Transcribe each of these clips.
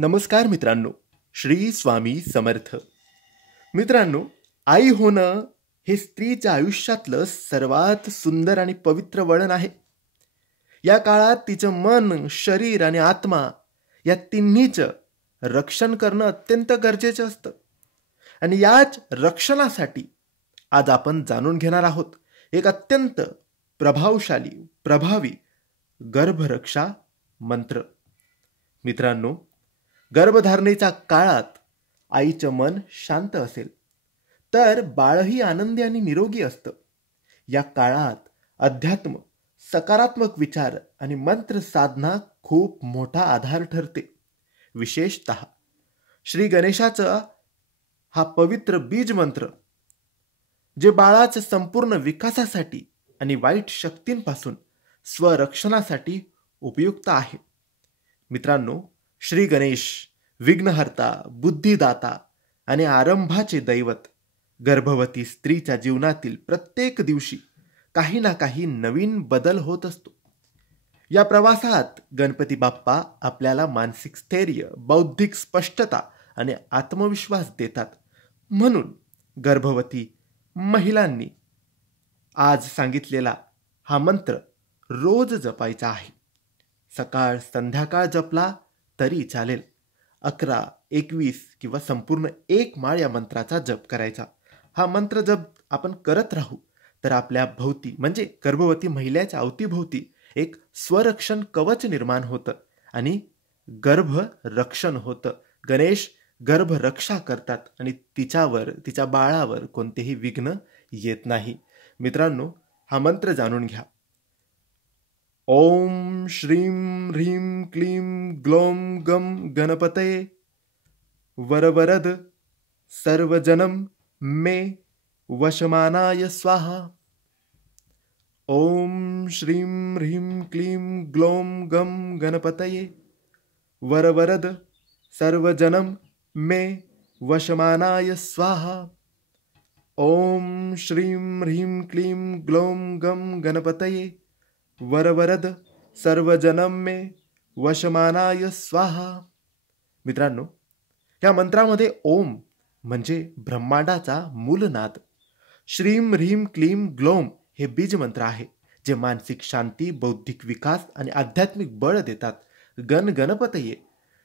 नमस्कार मित्रांनो, श्री स्वामी समर्थ. मित्रांनो, आई होणं हे स्त्रीच्या आयुष्यातलं सर्वात सुंदर आणि पवित्र वळण आहे. या काळात तिचं मन, शरीर आणि आत्मा या तिन्हीचं रक्षण करणं अत्यंत गरजेचं असतं. आणि याच रक्षणासाठी आज आपण जाणून घेणार आहोत एक अत्यंत प्रभावशाली, प्रभावी गर्भरक्षा मंत्र. मित्रांनो, गर्भधारणेच्या काळात आईचं मन शांत असेल तर बाळही आनंदी आणि निरोगी असतं. या काळात अध्यात्म, सकारात्मक विचार आणि मंत्र साधना खूप मोठा आधार ठरते. विशेषतः श्री गणेशाचा हा पवित्र बीज मंत्र जे बाळाच्या संपूर्ण विकासासाठी आणि वाईट शक्तींपासून स्वरक्षणासाठी उपयुक्त आहे. मित्रांनो, श्री गणेश विघ्नहर्ता, बुद्धिदाता आणि आरंभाचे दैवत गर्भवती स्त्रीच्या जीवनातील प्रत्येक दिवशी काही ना काही नवीन बदल होत असतो. या प्रवासात गणपती बाप्पा आपल्याला मानसिक स्थैर्य, बौद्धिक स्पष्टता आणि आत्मविश्वास देतात. म्हणून गर्भवती महिलांनी आज सांगितलेला हा मंत्र रोज जपायचा आहे. सकाळ संध्याकाळ जपला तरी चालेल. 11, 21 किंवा संपूर्ण 1 माळ या मंत्राचा जप करायचा. हा मंत्र जप आपण करत राहू तर आपल्या भोवती म्हणजे गर्भवती महिलेच्या अवतीभोवती एक स्वरक्षण कवच निर्माण होतं आणि गर्भरक्षण होतं. गणेश गर्भरक्षा करतात आणि तिच्यावर, तिच्या बाळावर कोणतेही विघ्न येत नाही. मित्रांनो, हा मंत्र जाणून घ्या. ओम श्रीं ह्रीं क्लीं ग्लौं गम गणपतये वरवरद सर्वजनम मे वशमानाय स्वाहा. ओम श्रीं ह्रीं क्लीं ग्लौं गम गणपतये वरवरद सर्वजनम मे वशमानाय स्वाहा. ओम श्रीं ह्रीं क्लीं ग्लौं गम गणपतये वरवरद सर्वजनम मे वशमानाय स्वाहा. मित्रांनो, या मंत्रामध्ये ओम म्हणजे ब्रह्मांडाचा मूलनाद, श्रीं ह्रीं क्लीं ग्लौं हे बीज मंत्र आहे जे मानसिक शांती, बौद्धिक विकास आणि आध्यात्मिक बळ देतात. गणपतये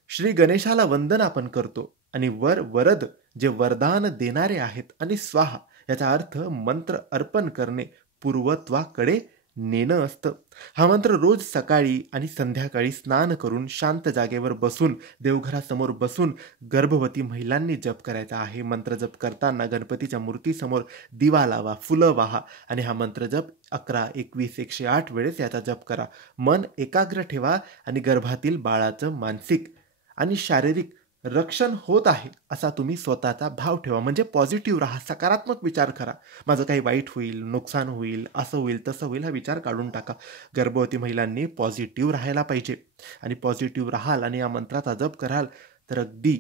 श्री गणेशाला वंदन आपण करतो आणि वरद जे वरदान देणारे आहेत आणि स्वाहा याचा अर्थ मंत्र अर्पण करणे, पूर्वत्वाकडे नेणं असतं. हा मंत्र रोज सकाळी आणि संध्याकाळी स्नान करून शांत जागेवर बसून, देवघरासमोर बसून गर्भवती महिलांनी जप करायचा आहे. मंत्र जप करताना गणपतीच्या मूर्तीसमोर दिवा लावा, फुलं वाहा आणि हा मंत्र जप 11, 21, 108 वेळेस याचा जप करा. मन एकाग्र ठेवा आणि गर्भातील बाळाचं मानसिक आणि शारीरिक रक्षण होत आहे असा तुम्ही स्वतःचा भाव ठेवा. म्हणजे पॉझिटिव्ह राहा, सकारात्मक विचार करा. माझं काही वाईट होईल, नुकसान होईल, असं होईल, तसं होईल, हा विचार काढून टाका. गर्भवती महिलांनी पॉझिटिव्ह राहायला पाहिजे आणि पॉझिटिव्ह राहाल आणि या मंत्राचा जप कराल तर अगदी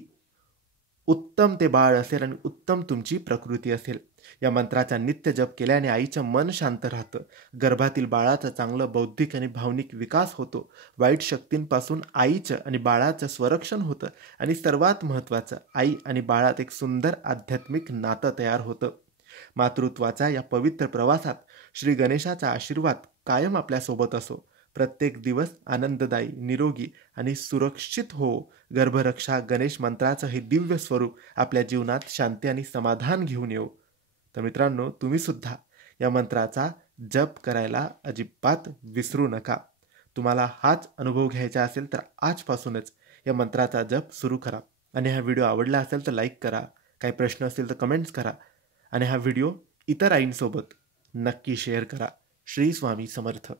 उत्तम ते बाळ असेल आणि उत्तम तुमची प्रकृती असेल. या मंत्राचा नित्य जप केल्याने आईचं मन शांत राहतं, गर्भातील बाळाचा चांगलं बौद्धिक आणि भावनिक विकास होतो, वाईट शक्तींपासून आईचं आणि बाळाचं संरक्षण होतं आणि सर्वात महत्त्वाचं, आई आणि बाळात एक सुंदर आध्यात्मिक नातं तयार होतं. मातृत्वाचा या पवित्र प्रवासात श्री गणेशाचा आशीर्वाद कायम आपल्यासोबत असो. प्रत्येक दिवस आनंददायी, निरोगी आणि सुरक्षित हो. गर्भरक्षा गणेश मंत्राचं हे दिव्य स्वरूप आपल्या जीवनात शांती आणि समाधान घेऊन येऊ. तर मित्रांनो, तुम्ही सुद्धा या मंत्राचा जप करायला अजिबात विसरू नका. तुम्हाला हाच अनुभव घ्यायचा असेल तर आजपासूनच या मंत्राचा जप सुरू करा. आणि हा व्हिडिओ आवडला असेल तर लाईक करा, काही प्रश्न असतील तर कमेंट्स करा आणि हा व्हिडिओ इतर आईंसोबत नक्की शेअर करा. श्री स्वामी समर्थ.